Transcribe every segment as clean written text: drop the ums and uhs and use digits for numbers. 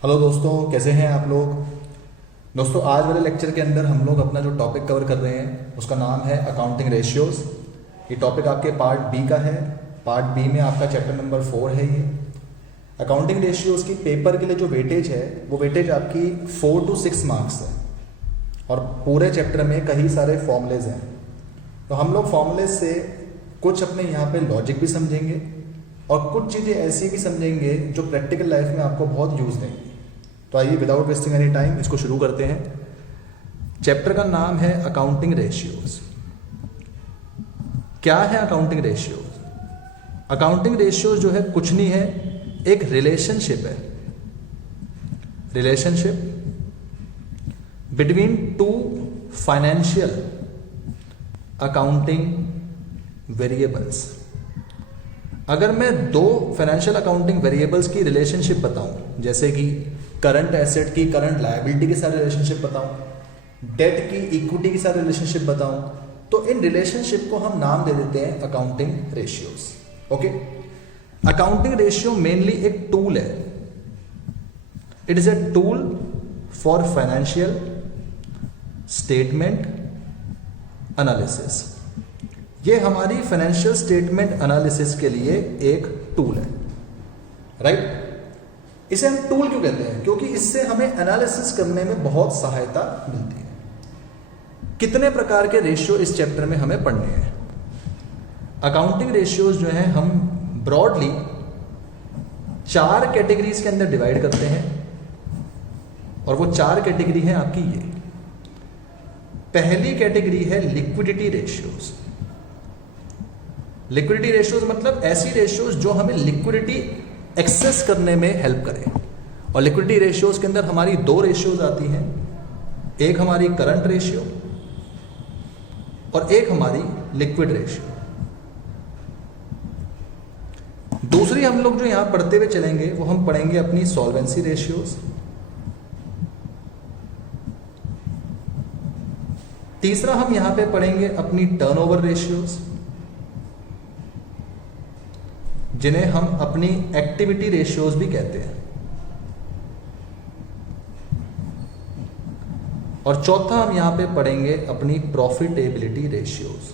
Hello दोस्तों, कैसे हैं आप लोग। दोस्तों, आज वाले लेक्चर के अंदर हम लोग अपना जो टॉपिक कवर कर रहे हैं उसका नाम है अकाउंटिंग रेशियोज। ये टॉपिक आपके पार्ट बी का है। पार्ट बी में आपका चैप्टर नंबर 4 है। ये अकाउंटिंग रेशियोज की पेपर के लिए जो वेटेज है वो वेटेज आपकी 4 to 6 मार्क्स है और पूरे चैप्टर में कई सारे फॉर्मूलेज हैं। तो हम लोग फॉर्मूलेज से कुछ अपने यहाँ पे लॉजिक भी समझेंगे और कुछ चीज़ें ऐसी भी समझेंगे जो प्रैक्टिकल लाइफ में आपको बहुत यूज़ देंगी। तो आइए विदाउट वेस्टिंग एनी टाइम इसको शुरू करते हैं। चैप्टर का नाम है अकाउंटिंग रेशियोज। क्या है अकाउंटिंग रेशियोज? अकाउंटिंग रेशियोज जो है कुछ नहीं है, एक रिलेशनशिप है। Relationship between two financial accounting variables. अगर मैं दो फाइनेंशियल अकाउंटिंग वेरिएबल्स की रिलेशनशिप बताऊं, जैसे कि करंट एसेट की करंट लायबिलिटी के साथ रिलेशनशिप बताऊं, डेट की इक्विटी के साथ रिलेशनशिप बताऊं, तो इन रिलेशनशिप को हम नाम दे देते हैं accounting ratios. Okay, accounting ratio mainly एक टूल है। It is a tool for financial statement analysis. ये हमारी फाइनेंशियल स्टेटमेंट एनालिसिस के लिए एक टूल है, राइट। इसे हम टूल क्यों कहते हैं? क्योंकि इससे हमें एनालिसिस करने में बहुत सहायता मिलती है। कितने प्रकार के रेशियो इस चैप्टर में हमें पढ़ने हैं? अकाउंटिंग रेशियोज जो है हम ब्रॉडली 4 कैटेगरीज के अंदर डिवाइड करते हैं और वो 4 कैटेगरी है आपकी ये। पहली कैटेगरी है लिक्विडिटी रेशियोज। लिक्विडिटी रेशियोज मतलब ऐसी रेशियोज जो हमें लिक्विडिटी एक्सेस करने में हेल्प करें। और लिक्विडिटी रेशियोज के अंदर हमारी 2 रेशियोज आती हैं, एक हमारी करंट रेशियो और एक हमारी लिक्विड रेशियो। दूसरी हम लोग जो यहां पढ़ते हुए चलेंगे वो हम पढ़ेंगे अपनी सॉल्वेंसी रेशियोज। तीसरा हम यहां पे पढ़ेंगे अपनी टर्नओवर रेशियोज, जिन्हें हम अपनी एक्टिविटी रेशियोज भी कहते हैं। और चौथा हम यहां पे पढ़ेंगे अपनी profitability ratios.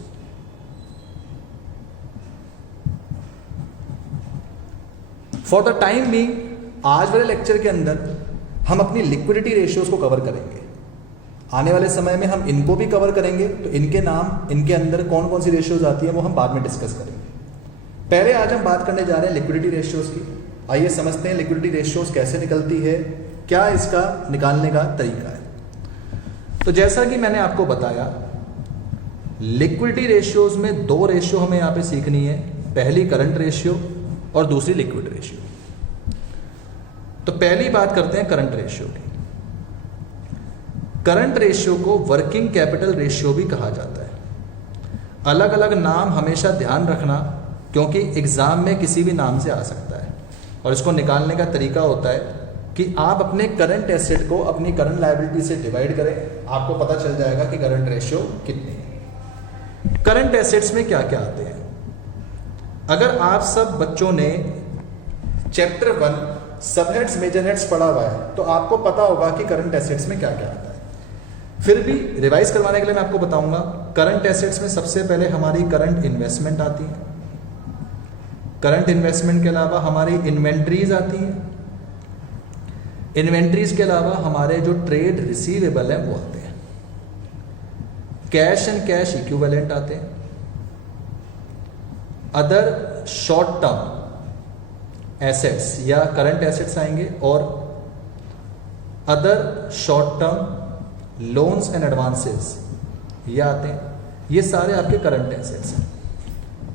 For the time being आज वाले लेक्चर के अंदर हम अपनी लिक्विडिटी रेशियोज को कवर करेंगे। आने वाले समय में हम इनको भी कवर करेंगे, तो इनके नाम, इनके अंदर कौन कौन सी रेशियोज आती है वो हम बाद में डिस्कस करेंगे। पहले आज हम बात करने जा रहे हैं लिक्विडिटी रेशियोज की। आइए समझते हैं लिक्विडिटी रेशियोज कैसे निकलती है, क्या इसका निकालने का तरीका है। तो जैसा कि मैंने आपको बताया, लिक्विडिटी रेशियोज में 2 रेशियो हमें यहां पे सीखनी है। पहली करंट रेशियो और दूसरी लिक्विड रेशियो। तो पहली बात करते हैं करंट रेशियो की। करंट रेशियो को वर्किंग कैपिटल रेशियो भी कहा जाता है। अलग अलग नाम हमेशा ध्यान रखना, क्योंकि एग्जाम में किसी भी नाम से आ सकता है। और इसको निकालने का तरीका होता है कि आप अपने करंट एसेट को अपनी करंट लायबिलिटी से डिवाइड करें, आपको पता चल जाएगा कि करंट रेशियो कितनी है। करंट एसेट्स में क्या क्या आते हैं? अगर आप सब बच्चों ने चैप्टर 1 सबहेड्स मेजर हेड्स पढ़ा हुआ है तो आपको पता होगा कि करंट एसेट्स में क्या क्या आता है। फिर भी रिवाइज करवाने के लिए मैं आपको बताऊंगा। करंट एसेट्स में सबसे पहले हमारी करंट इन्वेस्टमेंट आती है। करंट इन्वेस्टमेंट के अलावा हमारी इन्वेंट्रीज आती हैं। इन्वेंट्रीज के अलावा हमारे जो ट्रेड रिसीवेबल हैं वो आते हैं। कैश एंड कैश इक्विवेलेंट आते हैं। अदर शॉर्ट टर्म एसेट्स या करंट एसेट्स आएंगे और other short term loans and advances ये आते हैं। ये सारे आपके करंट एसेट्स हैं।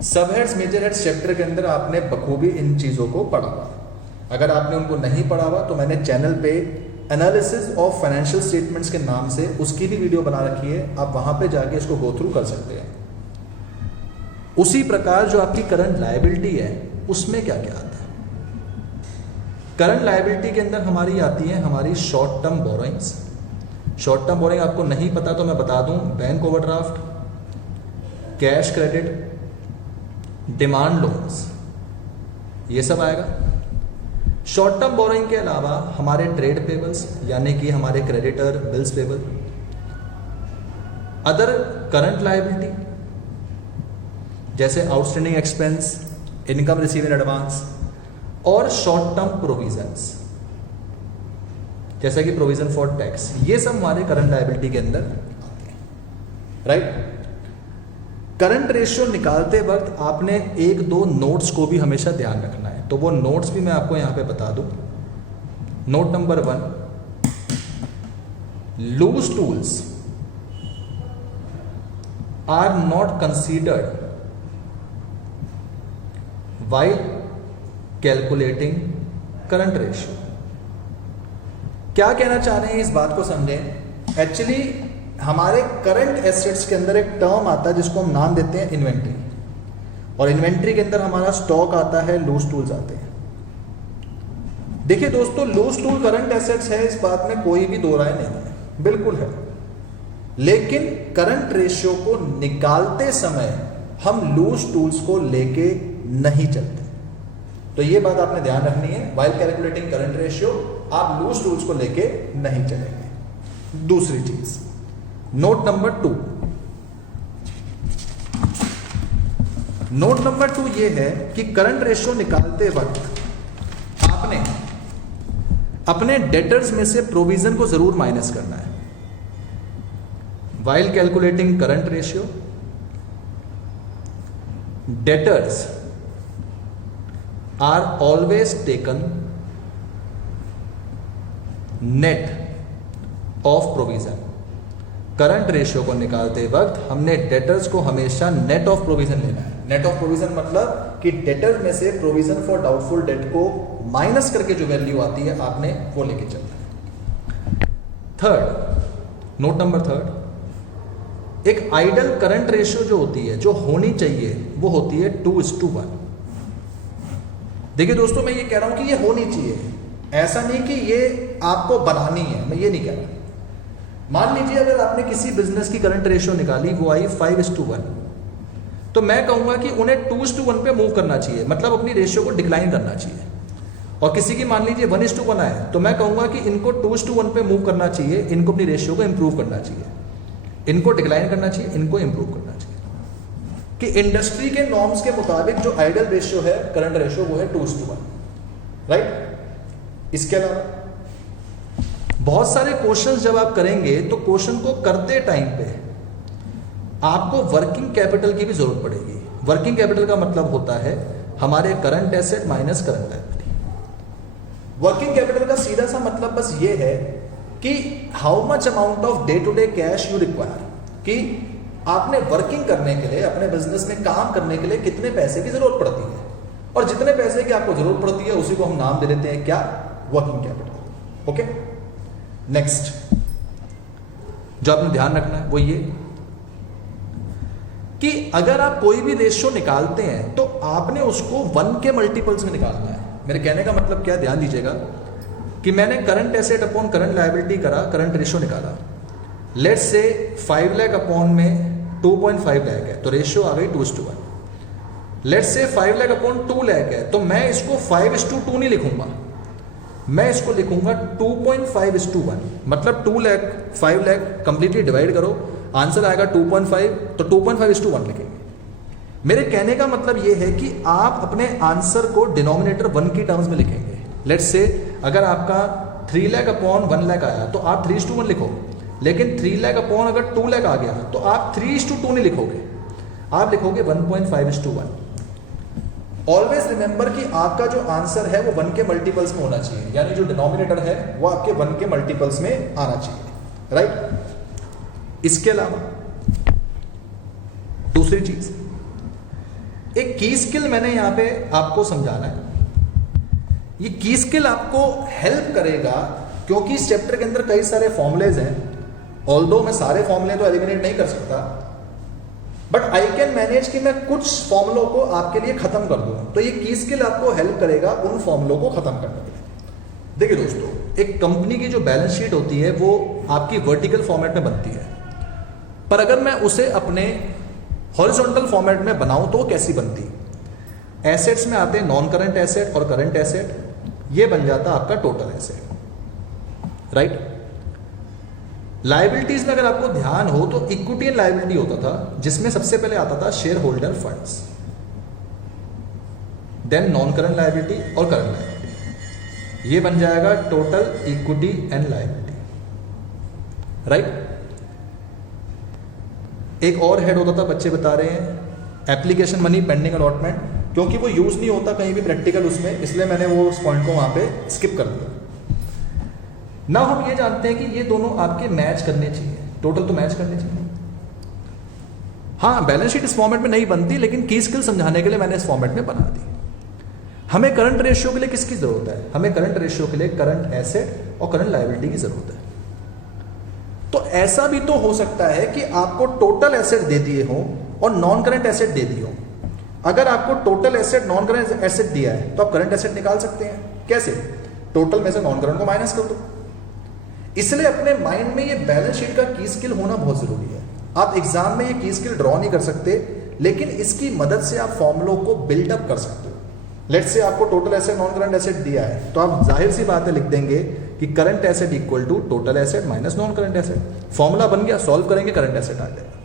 सबहेड्स मेजर हेड्स चैप्टर के अंदर आपने बखूबी इन चीज़ों को पढ़ा हुआ। अगर आपने उनको नहीं पढ़ा हुआ तो मैंने चैनल पे एनालिसिस ऑफ फाइनेंशियल स्टेटमेंट्स के नाम से उसकी भी वीडियो बना रखी है, आप वहां पे जाके इसको गो थ्रू कर सकते हैं। उसी प्रकार जो आपकी करंट लायबिलिटी है उसमें क्या क्या आता है? करंट लायबिलिटी के अंदर हमारी आती है हमारी short term borrowings. Short term borrowing आपको नहीं पता तो मैं बता दूं, bank overdraft, cash credit, demand loans, ये सब आएगा। शॉर्ट टर्म बोरोइंग के अलावा हमारे ट्रेड पेबल्स यानी कि हमारे creditor, bills payable, other current liability जैसे outstanding expense, income receive in advance, और शॉर्ट टर्म प्रोविजंस जैसा कि प्रोविजन फॉर टैक्स, ये सब हमारे करंट लायबिलिटी के अंदर आते हैं, राइट। करंट रेशियो निकालते वक्त आपने एक दो नोट्स को भी हमेशा ध्यान रखना है, तो वो नोट्स भी मैं आपको यहां पे बता दूं। Note number 1, loose tools are not considered while calculating current ratio. क्या कहना चाह रहे हैं इस बात को समझें। एक्चुअली हमारे करंट एसेट्स के अंदर एक टर्म आता है जिसको हम नाम देते हैं इन्वेंट्री, और इन्वेंट्री के अंदर हमारा स्टॉक आता है, लूज टूल्स आते हैं। देखिए दोस्तों, लूज टूल करंट एसेट्स है, इस बात में कोई भी दो राय नहीं है, बिल्कुल है। लेकिन करंट रेशियो को निकालते समय हम लूज टूल्स को लेके नहीं चलते, तो ये बात आपने ध्यान रखनी है। व्हाइल कैलकुलेटिंग करंट रेशियो आप लूज टूल्स को लेके नहीं चलेंगे। दूसरी चीज, नोट नंबर 2, नोट नंबर 2 ये है कि करंट रेशियो निकालते वक्त आपने अपने डेटर्स में से प्रोविजन को जरूर माइनस करना है। While calculating current ratio, debtors are always taken net of provision. Current ratio को निकालते वक्त हमने डेटर्स को हमेशा नेट ऑफ प्रोविजन लेना है। नेट ऑफ प्रोविजन मतलब कि डेटर में से प्रोविजन फॉर डाउटफुल डेट को माइनस करके जो वैल्यू आती है आपने वो लेके चलना है। थर्ड, नोट नंबर 3, एक आइडल करंट रेशियो जो होती है, जो होनी चाहिए, वो होती है 2:1। देखिए दोस्तों, मैं ये कह रहा हूं कि ये होनी चाहिए, ऐसा नहीं कि ये आपको बनानी है, मैं ये नहीं कह रहा। मान लीजिए अगर आपने किसी बिजनेस की करंट रेशियो निकाली, वो आई 5:1, तो मैं कहूंगा कि उन्हें 2:1 पे मूव करना चाहिए, मतलब अपनी रेशियो को डिक्लाइन करना चाहिए। और किसी की मान लीजिए 1:1 आए, तो मैं कहूंगा कि इनको 2:1 पे मूव करना चाहिए, इनको अपनी रेशियो को इंप्रूव करना चाहिए, इनको डिक्लाइन करना चाहिए, इनको इंप्रूव करना चाहिए। कि इंडस्ट्री के नॉर्म्स के मुताबिक जो आइडल रेशियो है करंट रेशियो, वो है 2:1, राइट। इसके अलावा बहुत सारे क्वेश्चंस जब आप करेंगे तो क्वेश्चन को करते टाइम पे आपको वर्किंग कैपिटल की भी जरूरत पड़ेगी। वर्किंग कैपिटल का मतलब होता है हमारे current asset minus current liability. Working capital का सीधा सा मतलब बस ये है कि how much amount of day to day cash you require, कि आपने वर्किंग करने के लिए, अपने बिजनेस में काम करने के लिए कितने पैसे की जरूरत पड़ती है, और जितने पैसे की आपको जरूरत पड़ती है उसी को हम नाम दे देते हैं क्या, वर्किंग कैपिटल। ओके, नेक्स्ट जो आपने ध्यान रखना है वो ये कि अगर आप कोई भी रेशियो निकालते हैं तो आपने उसको 1 के मल्टीपल्स में निकालना है। मेरे कहने का मतलब क्या, ध्यान दीजिएगा कि मैंने current asset upon current liability करा, करंट रेशियो निकाला। लेट्स से 5 लाख अपॉन में 2.5 लाख है, तो रेशियो आ गई 2:1। Let's say 5 lakh upon 2 lakh है, तो मैं इसको 5:2 नहीं लिखूंगा, मैं इसको लिखूंगा 2.5:1। मतलब 2 लाख 5 लाख कंप्लीटली डिवाइड करो, आंसर आएगा 2.5, तो 2.5:1 लिखेंगे। मेरे कहने का मतलब यह है कि आप अपने आंसर को डिनोमिनेटर 1 की टर्म्स में लिखेंगे। लेट्स से अगर आपका 3 लाख अपॉन 1 लाख आया तो आप 3:1 लिखो, लेकिन 3 लाख अपॉन अगर 2 लाख आ गया तो आप 3:2 नहीं लिखोगे, आप लिखोगे 1.5:1। ऑलवेज रिमेंबर कि आपका जो आंसर है वो 1 के मल्टीपल्स में होना चाहिए, यानी जो डिनोमिनेटर है वो आपके 1 के मल्टीपल्स में आना चाहिए, राइट। इसके अलावा दूसरी चीज, एक की स्किल मैंने यहां पे आपको समझाना है। ये की स्किल आपको हेल्प करेगा क्योंकि इस चैप्टर के अंदर कई सारे फॉर्मुलेज हैं। ऑल्दो मैं सारे फॉर्मुले तो एलिमिनेट नहीं कर सकता, बट आई कैन मैनेज कि मैं कुछ फॉर्मुलों को आपके लिए खत्म कर दूं, तो ये की स्किल आपको हेल्प करेगा उन फॉर्मुलों को खत्म करने के लिए। देखिए दोस्तों, एक कंपनी की जो बैलेंस शीट होती है वो आपकी वर्टिकल फॉर्मेट में बनती है, पर अगर मैं उसे अपने हॉरिजॉन्टल फॉर्मेट में बनाऊं तो कैसी बनती। एसेट्स में आते हैं नॉन करंट एसेट और करंट एसेट, ये बन जाता आपका टोटल एसेट, राइट। लायबिलिटीज में अगर आपको ध्यान हो तो इक्विटी एंड लायबिलिटी होता था, जिसमें सबसे पहले आता था share holder funds, then non current liability और करंट लायबिलिटी। ये बन जाएगा total equity and liability, right. एक और हेड होता था, बच्चे बता रहे हैं, एप्लीकेशन मनी पेंडिंग अलॉटमेंट, क्योंकि वो यूज नहीं होता कहीं भी प्रैक्टिकल उसमें, इसलिए मैंने वो उस पॉइंट को वहां पे स्किप कर दिया। ना हम ये जानते हैं कि ये दोनों आपके मैच करने चाहिए, टोटल तो मैच करने चाहिए। हाँ, बैलेंस शीट इस फॉर्मेट में नहीं बनती, लेकिन की स्किल समझाने के लिए मैंने इस फॉर्मेट में बना दी। हमें करंट रेशियो के लिए किसकी जरूरत है? हमें करंट रेशियो के लिए करंट एसेट और करंट लायबिलिटी की जरूरत है। तो ऐसा भी तो हो सकता है कि आपको टोटल एसेट दे दिए हो और नॉन करंट एसेट दे दिए हो। अगर आपको total asset non current asset दिया है तो आप करंट एसेट निकाल सकते हैं। कैसे? टोटल में से नॉन करंट को माइनस कर दो। इसलिए अपने माइंड में ये बैलेंस शीट का की स्किल होना बहुत जरूरी है। आप एग्जाम में ये की स्किल ड्रॉ नहीं कर सकते, लेकिन इसकी मदद से आप फॉर्मुलों को बिल्डअप कर सकते हो। लेट्स से आपको total asset non current asset दिया है, तो आप जाहिर सी बात है लिख देंगे कि current asset equal to total asset minus non current asset. Formula बन गया, सॉल्व करेंगे, करंट एसेट आ जाएगा।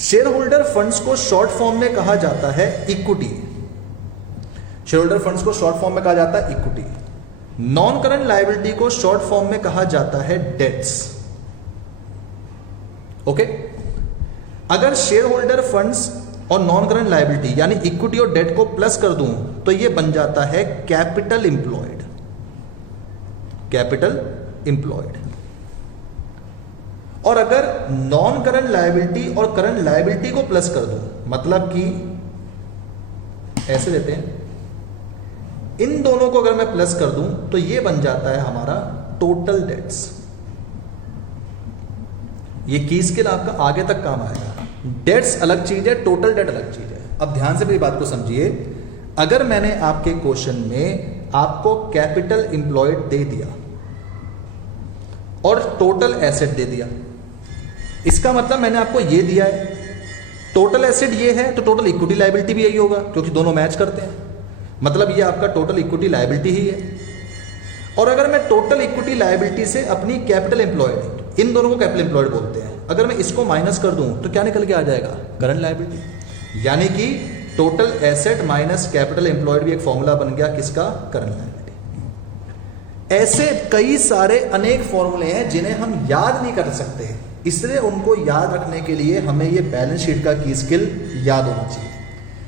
शेयर होल्डर फंड्स को शॉर्ट फॉर्म में कहा जाता है इक्विटी। शेयर होल्डर फंड्स को शॉर्ट फॉर्म में कहा जाता है इक्विटी। नॉन करंट लायबिलिटी को शॉर्ट फॉर्म में कहा जाता है डेट्स। ओके, अगर शेयर होल्डर फंड्स और नॉन करंट लायबिलिटी यानी इक्विटी और डेट को प्लस कर दूं तो यह बन जाता है कैपिटल इंप्लॉयड। Capital employed. और अगर नॉन करंट लायबिलिटी और करंट लायबिलिटी को प्लस कर दूं, मतलब कि ऐसे लेते हैं, इन दोनों को अगर मैं प्लस कर दूं तो यह बन जाता है हमारा टोटल डेट्स। ये की स्किल आपका आगे तक काम आएगा। डेट्स अलग चीज है, टोटल डेट अलग चीज है। अब ध्यान से मेरी बात को समझिए। अगर मैंने आपके क्वेश्चन में आपको कैपिटल इंप्लॉयड दे दिया और टोटल एसेट दे दिया, इसका मतलब मैंने आपको ये दिया है, टोटल एसेट ये है तो टोटल इक्विटी लायबिलिटी भी यही होगा, क्योंकि दोनों मैच करते हैं। मतलब ये आपका टोटल इक्विटी लायबिलिटी ही है। और अगर मैं टोटल इक्विटी लायबिलिटी से अपनी कैपिटल एम्प्लॉयड, इन दोनों को कैपिटल एम्प्लॉयड बोलते हैं, अगर मैं इसको माइनस कर दूं तो क्या निकल के आ जाएगा? Current liability. यानी कि total asset minus capital employed भी एक फॉर्मूला बन गया किसका? Current liability. ऐसे कई सारे अनेक फॉर्मूले हैं जिन्हें हम याद नहीं कर सकते, इसलिए उनको याद रखने के लिए हमें ये बैलेंस शीट का की स्किल याद होनी चाहिए।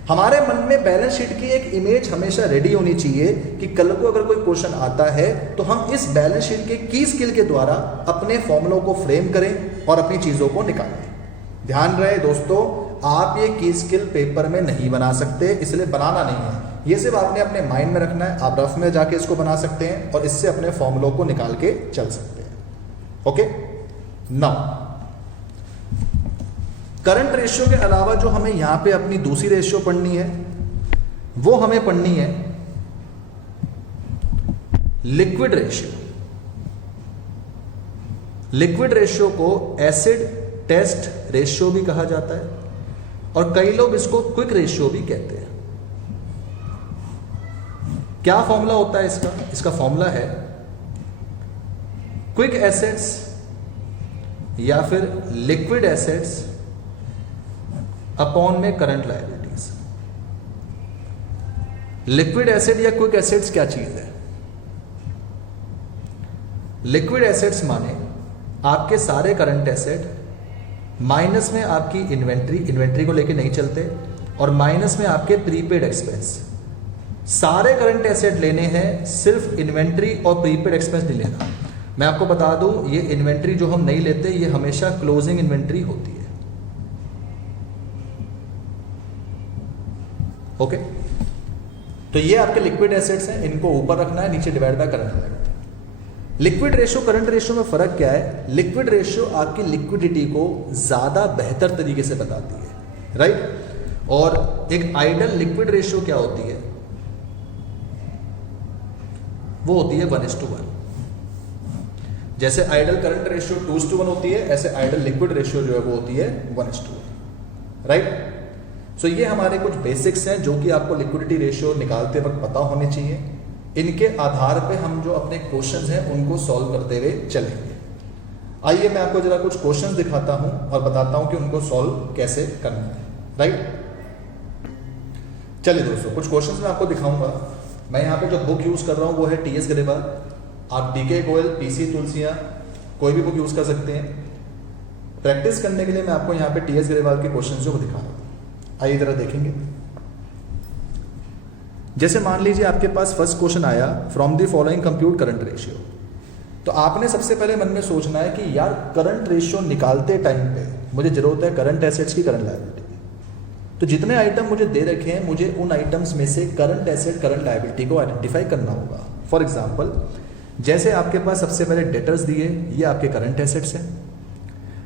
हमारे मन में बैलेंस शीट की एक इमेज हमेशा रेडी होनी चाहिए कि कल को अगर कोई क्वेश्चन आता है तो हम इस बैलेंस शीट के की स्किल के द्वारा अपने फॉर्मूलों को फ्रेम करें और अपनी चीजों को निकालें। ध्यान रहे दोस्तों, आप ये की स्किल पेपर में नहीं बना सकते, इसलिए बनाना नहीं है। ये सिर्फ आपने अपने माइंड में रखना है। आप रफ में जाके इसको बना सकते हैं और इससे अपने फॉर्मूलों को निकाल के चल सकते हैं। ओके, नाउ करंट रेशियो के अलावा जो हमें यहां पे अपनी दूसरी रेशियो पढ़नी है वो हमें पढ़नी है लिक्विड रेशियो। लिक्विड रेशियो को एसिड टेस्ट रेशियो भी कहा जाता है और कई लोग इसको क्विक रेशियो भी कहते हैं। क्या फॉर्मूला होता है इसका? इसका फॉर्मूला है क्विक एसेट्स या फिर लिक्विड एसेट्स अपॉन में करंट लायबिलिटीज। लिक्विड एसेट या क्विक एसेट्स क्या चीज है? लिक्विड एसेट्स माने आपके सारे करंट एसेट, माइनस में आपकी इन्वेंट्री को लेके नहीं चलते, और माइनस में आपके प्रीपेड एक्सपेंस। सारे करंट एसेट लेने हैं, सिर्फ इन्वेंट्री और प्रीपेड एक्सपेंस नहीं लेना। मैं आपको बता दूं, ये इन्वेंट्री जो हम नहीं लेते ये हमेशा क्लोजिंग इन्वेंट्री होती है। ओके, तो ये आपके लिक्विड एसेट्स हैं, इनको ऊपर रखना है, नीचे divide by current liability. Liquid ratio current ratio में फर्क क्या है? लिक्विड रेशियो आपकी लिक्विडिटी को ज्यादा बेहतर तरीके से बताती है, राइट। और एक आइडल लिक्विड रेशियो क्या होती है? वो होती है 1:1। जैसे आइडल करंट रेशियो 2:1 होती है, ऐसे आइडल लिक्विड रेशियो जो है वो होती है 1:1, राइट। सो ये हमारे कुछ बेसिक्स हैं जो कि आपको लिक्विडिटी रेशियो निकालते वक्त पता होने चाहिए। इनके आधार पे हम जो अपने क्वेश्चंस हैं उनको सॉल्व करते हुए चलेंगे। आइए मैं आपको जरा कुछ क्वेश्चंस दिखाता हूं और बताता हूं कि उनको सॉल्व कैसे करना है। राइट, चलिए दोस्तों कुछ क्वेश्चंस मैं आपको दिखाऊंगा। मैं यहाँ पे जो बुक यूज कर रहा हूँ वो है टी एस ग्रेवाल। आप डी के गोयल, पीसी तुलसिया कोई भी बुक यूज कर सकते हैं। प्रैक्टिस करने के लिए मैं आपको यहाँ पे टी एस ग्रेवाल के क्वेश्चन जो दिखा रहा हूँ, आइए जरा देखेंगे। जैसे मान लीजिए आपके पास फर्स्ट क्वेश्चन आया, from the following compute current ratio. तो आपने सबसे पहले मन में सोचना है कि यार करंट रेशियो निकालते टाइम पे मुझे जरूरत है करंट एसेट्स की, करंट लायबिलिटी की। तो जितने आइटम मुझे दे रखे हैं मुझे उन आइटम्स में से करंट एसेट करंट लायबिलिटी को आइडेंटिफाई करना होगा। फॉर एग्जाम्पल जैसे आपके पास सबसे पहले डेटर्स दिए, ये आपके करंट एसेट्स हैं।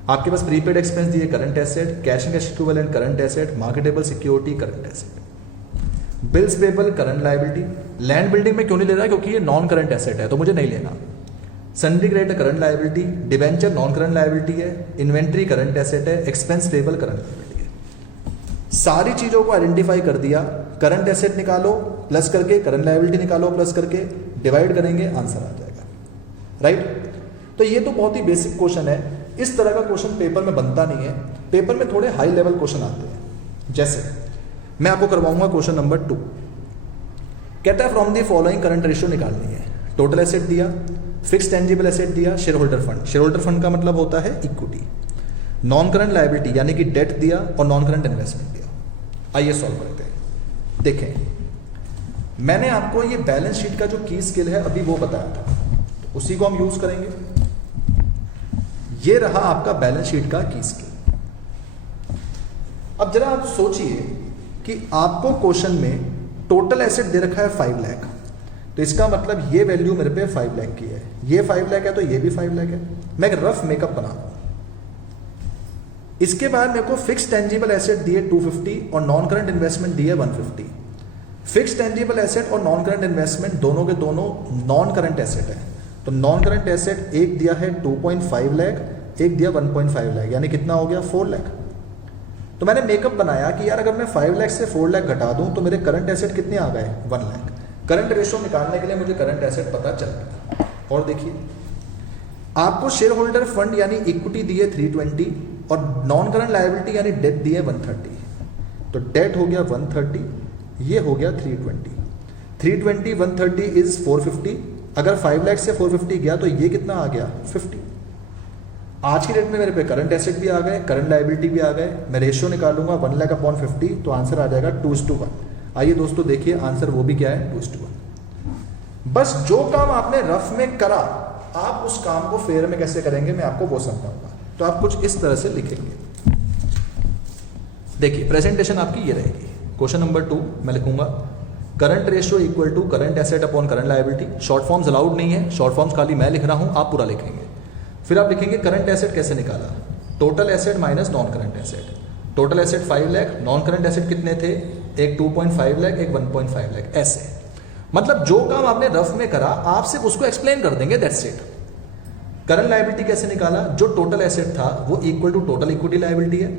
आपके पास प्रीपेड एक्सपेंस दिए, current asset. Cash and cash equivalent current asset. Marketable security current asset. Bills payable current liability. Land building में क्यों नहीं ले रहा, क्योंकि ये नॉन करंट एसेट है तो मुझे नहीं लेना। Sundry creditor current liability. Debenture non current liability है। इन्वेंट्री करंट एसेट है। एक्सपेंस पेबल करंट लायबिलिटी है। सारी चीजों को आइडेंटिफाई कर दिया। करंट एसेट निकालो प्लस करके, करंट लायबिलिटी निकालो प्लस करके, डिवाइड करेंगे, आंसर आ जाएगा। राइट, तो ये तो बहुत ही बेसिक क्वेश्चन है। इस तरह का क्वेश्चन पेपर में बनता नहीं है। पेपर में थोड़े हाई लेवल क्वेश्चन आते हैं। जैसे मैं आपको करवाऊंगा क्वेश्चन नंबर 2। कहता है from the following current ratio निकालनी है। टोटल एसेट दिया, फिक्स टेंजिबल एसेट दिया, share holder fund. Share holder fund का मतलब होता है इक्विटी। नॉन करंट लायबिलिटी यानी कि डेट दिया और नॉन करंट इन्वेस्टमेंट दिया। आइए सॉल्व करते हैं। देखें मैंने आपको ये बैलेंस शीट का जो की स्किल है अभी वो बताया था, तो उसी को हम यूज करेंगे। ये रहा आपका बैलेंस शीट का की स्किल। अब जरा आप सोचिए कि आपको क्वेश्चन में टोटल एसेट दे रखा है 5 लाख, तो इसका मतलब ये वैल्यू मेरे पे 5 लाख की है, ये 5 लाख है तो ये भी 5 लाख है। मैं एक रफ मेकअप बना रहा हूं। इसके बाद मेरे को फिक्स टेंजिबल एसेट दिए 250 और नॉन करंट इन्वेस्टमेंट दिए 150। फिक्स टेंजिबल एसेट और नॉन करंट इन्वेस्टमेंट दोनों के दोनों नॉन करंट एसेट है। तो नॉन करंट एसेट एक दिया है 2.5 लाख, एक दिया 1.5 लाख, यानी कितना हो गया 4 लाख। तो मैंने मेकअप बनाया कि यार अगर मैं 5 लाख से 4 लाख घटा दूं तो मेरे करंट एसेट कितने आ गए 1 लाख। करंट रेशियो निकालने के लिए मुझे करंट एसेट पता चल गया। और देखिए आपको शेयर होल्डर फंड यानी इक्विटी दी है 320 और नॉन करंट लायबिलिटी यानी डेट दी है 130। तो डेट हो गया 130, ये हो गया 320। 320 130 इज 450। अगर 5 लाख से 450 गया तो ये कितना आ गया 50। आज की डेट में मेरे पे करंट एसेट भी आ गए, करंट लायबिलिटी भी आ गए। मैं रेशियो निकालूंगा 1 लाख अपॉन 50 तो आंसर आ जाएगा 2:1। आइए दोस्तों देखिए आंसर वो भी क्या है 2:1। बस जो काम आपने रफ में करा आप उस काम को फेयर में कैसे करेंगे मैं आपको वो समझाऊंगा। तो आप कुछ इस तरह से लिखेंगे। देखिए प्रेजेंटेशन आपकी ये रहेगी। क्वेश्चन नंबर 2 मैं लिखूंगा current ratio equal to current asset upon current liability. Short forms allowed नहीं है, शॉर्ट फॉर्म्स खाली मैं लिख रहा हूं, आप पूरा लिखेंगे। फिर आप लिखेंगे करंट एसेट कैसे निकाला, total asset minus non current asset. Total asset 5 lakh, non current asset कितने थे, एक 2.5 लाख एक 1.5 लाख। ऐसे मतलब जो काम आपने रफ में करा आप सिर्फ उसको एक्सप्लेन कर देंगे, दैट्स इट। करंट लायबिलिटी कैसे निकाला, जो टोटल एसेट था वो equal to total equity liability है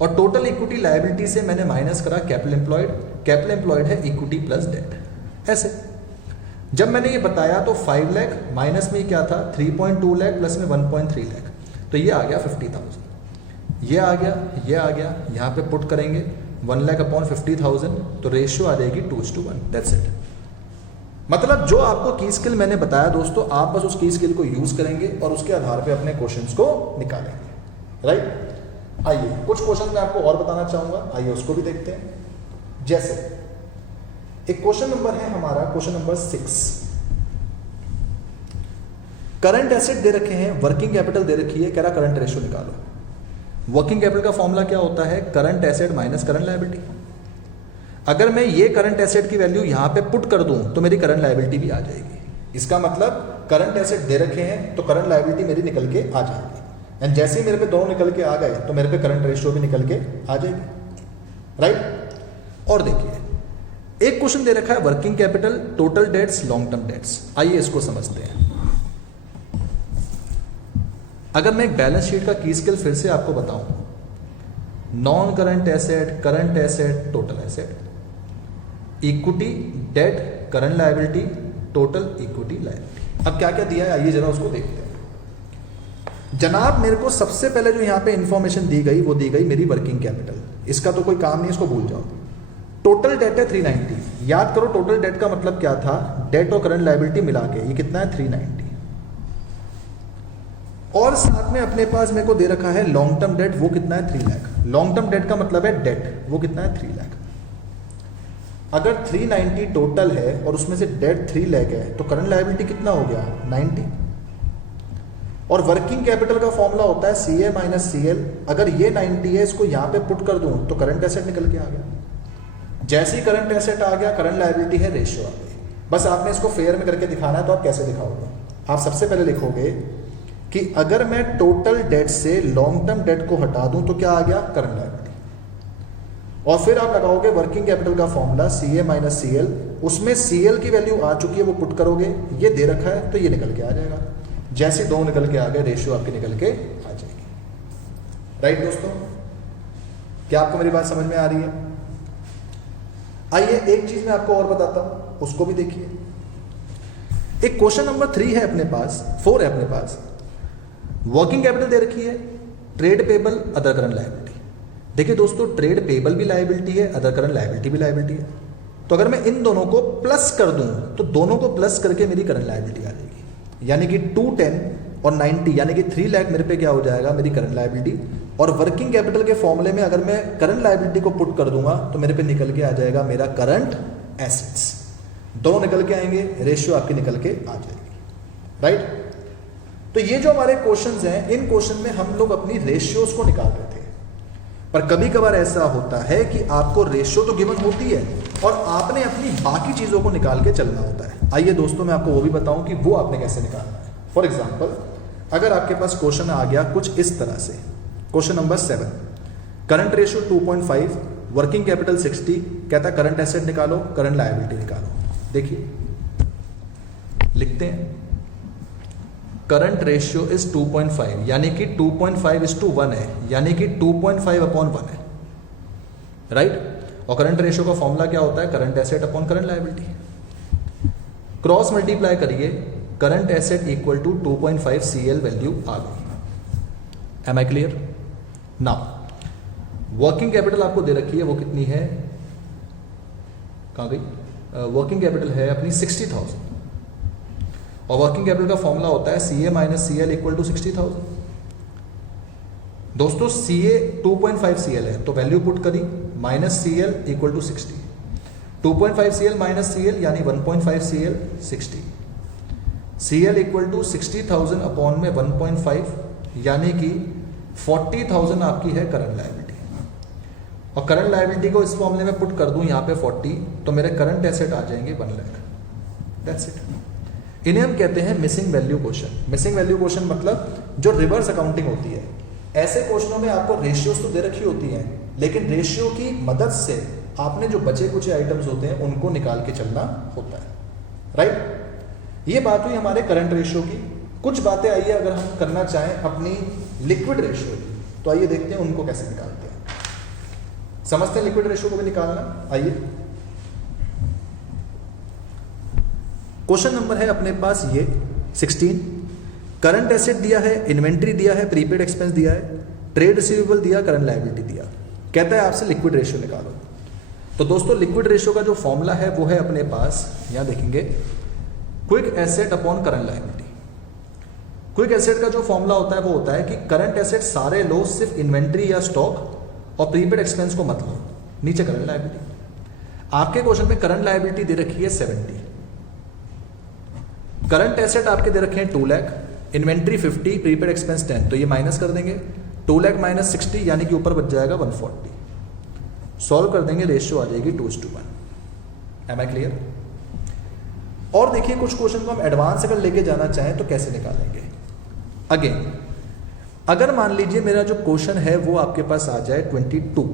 और टोटल इक्विटी लायबिलिटी से मैंने माइनस करा कैपिटल एम्प्लॉयड। कैपिटल एम्प्लॉयड है इक्विटी प्लस डेट। ऐसे जब मैंने ये बताया तो 5 लाख माइनस में क्या था 3.2 लाख प्लस में 1.3 लाख, तो ये आ गया 50,000। ये आ गया, ये आ गया, यहाँ पे पुट करेंगे 1 लाख अपॉन 50,000 तो रेशियो आ जाएगी 2:1। That's it. मतलब जो आपको की स्किल मैंने बताया दोस्तों, आप बस उस की स्किल को यूज करेंगे और उसके आधार पे अपने क्वेश्चंस को निकालेंगे। राइट, आइए कुछ क्वेश्चन मैं आपको और बताना चाहूंगा, आइए उसको भी देखते हैं। जैसे एक क्वेश्चन नंबर है हमारा क्वेश्चन नंबर 6। करंट एसेट दे रखे हैं, वर्किंग कैपिटल दे रखी है, कह रहा करंट रेशियो निकालो। वर्किंग कैपिटल का फॉर्मूला क्या होता है, current asset minus current liability. अगर मैं ये करंट एसेट की वैल्यू यहां पे पुट कर दूं तो मेरी करंट लायबिलिटी भी आ जाएगी। इसका मतलब करंट एसेट दे रखे हैं तो करंट लायबिलिटी मेरी निकल के आ जाएगी। एंड जैसे ही मेरे पे दोनों निकल के आ गए तो मेरे पे करंट रेशियो भी निकल के आ जाएगी। राइट, और देखिए एक क्वेश्चन दे रखा है working capital, total debts, long term debts. आइए इसको समझते हैं। अगर मैं एक बैलेंस शीट का की स्किल फिर से आपको बताऊं, non current asset, current asset, total asset, equity, debt, current liability, total equity liability. अब क्या क्या दिया है आइए जरा उसको देखते हैं। जनाब मेरे को सबसे पहले जो यहाँ पे इंफॉर्मेशन दी गई वो दी गई मेरी वर्किंग कैपिटल, इसका तो कोई काम नहीं, इसको भूल जाओ। टोटल डेट है 390, याद करो टोटल डेट का मतलब क्या था, डेट और करंट लायबिलिटी मिला के, ये कितना है 390। और साथ में अपने पास मेरे को दे रखा है लॉन्ग टर्म डेट, वो कितना है 3 लाख। लॉन्ग टर्म डेट का मतलब है डेट, वो कितना है 3 लाख। अगर 390 टोटल है और उसमें से डेट 3 लाख है तो करंट लायबिलिटी कितना हो गया 90। और वर्किंग कैपिटल का फॉर्मूला होता है CA माइनस CL, अगर ये 90 है इसको यहाँ पे पुट कर दूं तो करंट एसेट निकल के आ गया। जैसे ही करंट एसेट आ गया करंट लायबिलिटी है रेशियो आ गई। बस आपने इसको फेयर में करके दिखाना है, तो आप कैसे दिखाओगे, आप सबसे पहले लिखोगे कि अगर मैं टोटल डेट से लॉन्ग टर्म डेट को हटा दूं तो क्या आ गया करंट लायबिलिटी, और फिर आप लगाओगे वर्किंग कैपिटल का फॉर्मूला CA माइनस CL, उसमें CL की वैल्यू आ चुकी है वो पुट करोगे, ये दे रखा है तो ये निकल के आ जाएगा। जैसे दो निकल के आ गए रेशियो आपकी निकल के आ जाएगी। राइट दोस्तों, क्या आपको मेरी बात समझ में आ रही है? आइए एक चीज मैं आपको और बताता हूं, उसको भी देखिए। एक क्वेश्चन नंबर 3 है अपने पास, 4 है अपने पास। वर्किंग कैपिटल दे रखी है, trade payable, other current liability. देखिए दोस्तों, ट्रेड पेबल भी लायबिलिटी है, अदर करंट लायबिलिटी भी लायबिलिटी है। तो अगर मैं इन दोनों को प्लस कर दूं तो दोनों को प्लस करके मेरी करंट लायबिलिटी आ जाएगी, यानी कि 210 और 90 यानी कि 3 लाख मेरे पे क्या हो जाएगा मेरी करंट लायबिलिटी। और वर्किंग कैपिटल के फॉर्मूले में अगर मैं करंट लायबिलिटी को पुट कर दूंगा तो मेरे पे निकल के आ जाएगा मेरा करंट एसेट्स। दोनों निकल के आएंगे, रेशियो आपकी निकल के आ जाएगी। राइट, तो ये जो हमारे क्वेश्चंस हैं, इन क्वेश्चन में हम लोग अपनी रेशियोज को निकाल रहे थे। पर कभी कभार ऐसा होता है कि आपको रेशियो तो गिवन होती है और आपने अपनी बाकी चीजों को निकाल के चलना होता है। आइए दोस्तों मैं आपको वो भी बताऊं कि वो आपने कैसे निकालना है। फॉर एग्जाम्पल, अगर आपके पास क्वेश्चन आ गया कुछ इस तरह से, question number 7, current ratio 2.5, working capital 60, कहता है करंट एसेट निकालो, करंट लायबिलिटी निकालो। देखिए लिखते हैं, करंट रेशियो इज 2.5 यानी कि 2.5:1 है, यानी कि 2.5/1 है। राइट, और करंट रेशियो का फॉर्मूला क्या होता है, current asset upon current liability. Cross multiply करिए, current asset equal to 2.5 CL value आ गई। Am I clear? Now working capital आपको दे रखी है, वो कितनी है, कहां गई, वर्किंग कैपिटल है अपनी 60,000 और वर्किंग कैपिटल का फॉर्मूला होता है CA minus CL equal to 60,000। दोस्तों CA 2.5 CL है तो वैल्यू पुट करी, minus CL equal to 60, 2.5 CL minus CL यानी 1.5 CL 60, CL equal to 60,000 upon में 1.5 यानी कि 40,000 आपकी है करंट लायबिलिटी। और करंट लायबिलिटी को इस फॉर्मूले में पुट कर दूं यहाँ पे 40 तो मेरे करंट एसेट आ जाएंगे 1 लाख। That's it. इन्हें हम कहते हैं missing value question. Missing value question मतलब जो रिवर्स अकाउंटिंग होती है। ऐसे क्वेश्चनों में आपको रेशियोज तो दे रखी होती हैं, लेकिन रेशियो की मदद से आपने जो बचे कुछ आइटम्स होते हैं उनको निकाल के चलना होता है। राइट, ये बात हुई हमारे करंट रेशियो की। कुछ बातें आइए अगर हम करना चाहें अपनी लिक्विड रेशियो की, तो आइए देखते हैं उनको कैसे निकालते हैं। समझते हैं लिक्विड रेशियो को भी निकालना। आइए, क्वेश्चन नंबर है अपने पास ये 16, करंट एसेट दिया है, इन्वेंट्री दिया है, प्रीपेड एक्सपेंस दिया है, ट्रेड रिसीवेबल दिया, करंट लायबिलिटी दिया। कहता है आपसे लिक्विड रेशियो निकालो। तो दोस्तों लिक्विड रेशियो का जो फॉर्मूला है वो है अपने पास, यहां देखेंगे, quick asset upon current liability. Quick asset का जो फॉर्मूला होता है वो होता है कि करंट एसेट सारे लो, सिर्फ इन्वेंट्री या स्टॉक और प्रीपेड एक्सपेंस को मत लो, नीचे करंट लायबिलिटी। आपके क्वेश्चन में करंट लायबिलिटी दे रखी है 70, करंट एसेट आपके दे रखे हैं 2 लाख, इन्वेंट्री 50, प्रीपेड एक्सपेंस 10, तो ये माइनस कर देंगे, 2 लाख माइनस 60 यानी कि ऊपर बच जाएगा 140। सॉल्व कर देंगे, रेशियो आ जाएगी 2:1। Am I clear? और देखिए कुछ क्वेश्चन को हम एडवांस अगर लेके जाना चाहें तो कैसे निकालेंगे। अगेन, अगर मान लीजिए मेरा जो क्वेश्चन है वो आपके पास आ जाए 22,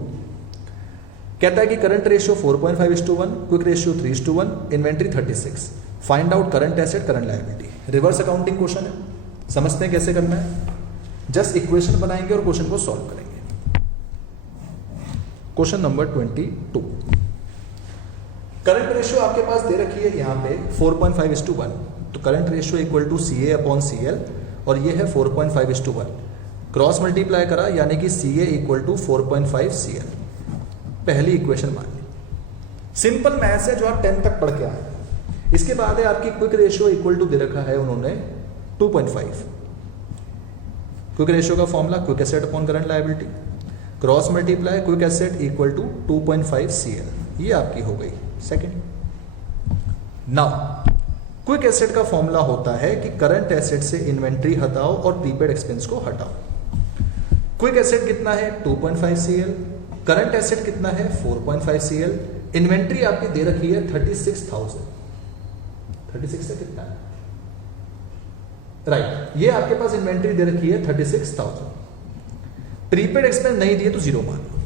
कहता है कि current ratio 4.5:1, quick ratio 3:1, inventory 36, find out current asset, current liability. Reverse accounting question है, समझते हैं कैसे करना है। जस्ट इक्वेशन बनाएंगे और क्वेश्चन को सॉल्व करेंगे। क्वेश्चन नंबर 22, करंट रेशियो आपके पास दे रखी है यहाँ पे 4.5:1, तो current ratio equal to CA/CL और ये है 4.5:1। क्रॉस मल्टीप्लाई करा यानी कि CA इक्वल टू 4.5 CL, पहली इक्वेशन मान ली। सिंपल मैथ्स है जो आप 10 तक पढ़ के आए। इसके बाद है आपकी क्विक रेशियो इक्वल टू दे रखा है उन्होंने 2.5। क्विक रेशियो का formula quick asset upon current liability, cross multiply quick asset equal to 2.5 CL, ये आपकी हो गई सेकंड। नाउ क्विक एसेट का फॉर्मूला होता है कि करंट एसेट से इन्वेंट्री हटाओ और प्रीपेड एक्सपेंस को हटाओ। क्विक एसेट कितना है 2.5 CL, करंट एसेट कितना है 4.5 CL, इन्वेंट्री आपकी दे रखी है 36,000। 36 से कितना है राइट, ये आपके पास इन्वेंट्री दे रखी है 36,000। प्रीपेड एक्सपेंस नहीं दिए तो जीरो मानो।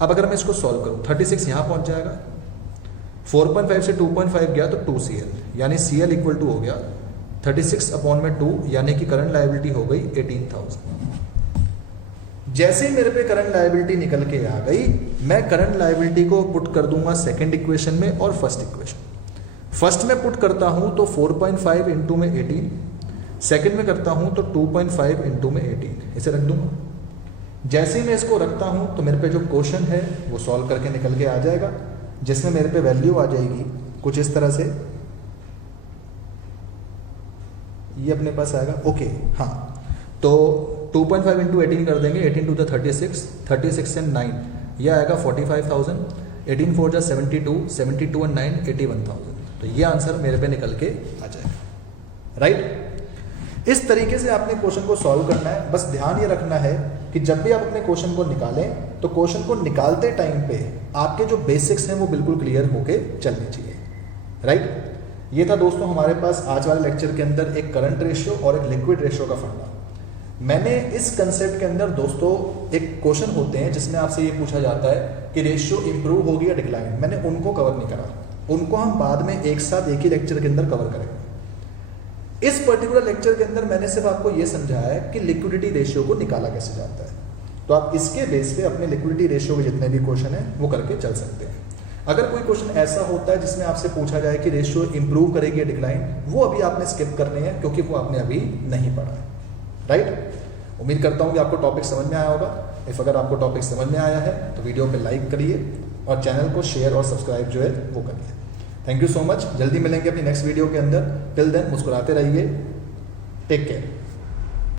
अब अगर मैं इसको सॉल्व करूं 36 यहां पहुंच जाएगा, 4.5 से 2.5 गया तो 2 CL, यानी CL इक्वल टू हो गया 36/2 यानी कि करंट लायबिलिटी हो गई 18,000। जैसे ही मेरे पे करंट लायबिलिटी निकल के आ गई, मैं करंट लायबिलिटी को पुट कर दूंगा सेकंड इक्वेशन में और फर्स्ट इक्वेशन। फर्स्ट में पुट करता हूं तो 4.5 इंटू में 18, सेकंड में करता हूं तो 2.5 इंटू में 18, इसे रख दूंगा। जैसे ही मैं इसको रखता हूं तो मेरे पे जो क्वेश्चन है वो सॉल्व करके निकल के आ जाएगा, जिसमें मेरे पे वैल्यू आ जाएगी कुछ इस तरह से, ये अपने पास आएगा। ओके हाँ, तो 2.5 इंटू 18 कर देंगे, 18 टू द 36, 36 एंड 9 यह आएगा 45,000, 18 4 जा 72, 72 एंड 9 81,000। तो ये आंसर मेरे पे निकल के आ जाएगा राइट। इस तरीके से आपने क्वेश्चन को सॉल्व करना है। बस ध्यान ये रखना है कि जब भी आप अपने क्वेश्चन को निकालें तो क्वेश्चन को निकालते टाइम पे आपके जो बेसिक्स हैं वो बिल्कुल क्लियर होके चलने चाहिए राइट। ये था दोस्तों हमारे पास आज वाले लेक्चर के अंदर एक करंट रेशियो और एक लिक्विड रेशियो का फंडा। मैंने इस कंसेप्ट के अंदर दोस्तों एक क्वेश्चन होते हैं जिसमें आपसे ये पूछा जाता है कि रेशियो इंप्रूव होगी या डिक्लाइन, मैंने उनको कवर नहीं करा, उनको हम बाद में एक साथ एक ही लेक्चर के अंदर कवर करेंगे। इस पर्टिकुलर लेक्चर के अंदर मैंने सिर्फ आपको यह समझाया है कि लिक्विडिटी रेशियो को निकाला कैसे जाता है, तो आप इसके बेस पे अपने लिक्विडिटी रेशियो के जितने भी क्वेश्चन है वो करके चल सकते हैं। अगर कोई क्वेश्चन ऐसा होता है जिसमें आपसे पूछा जाए कि रेशियो इंप्रूव करेगी या डिक्लाइन, वो अभी आपने स्किप करने हैं क्योंकि वो आपने अभी नहीं पढ़ा है राइट। उम्मीद करता हूँ कि आपको टॉपिक समझ में आया होगा। इफ अगर आपको टॉपिक समझ में आया है तो वीडियो पे लाइक करिए और चैनल को शेयर और सब्सक्राइब जो है वो करिए। Thank you so much. जल्दी मिलेंगे अपनी नेक्स्ट वीडियो के अंदर। टिल देन मुस्कुराते रहिए। Take care.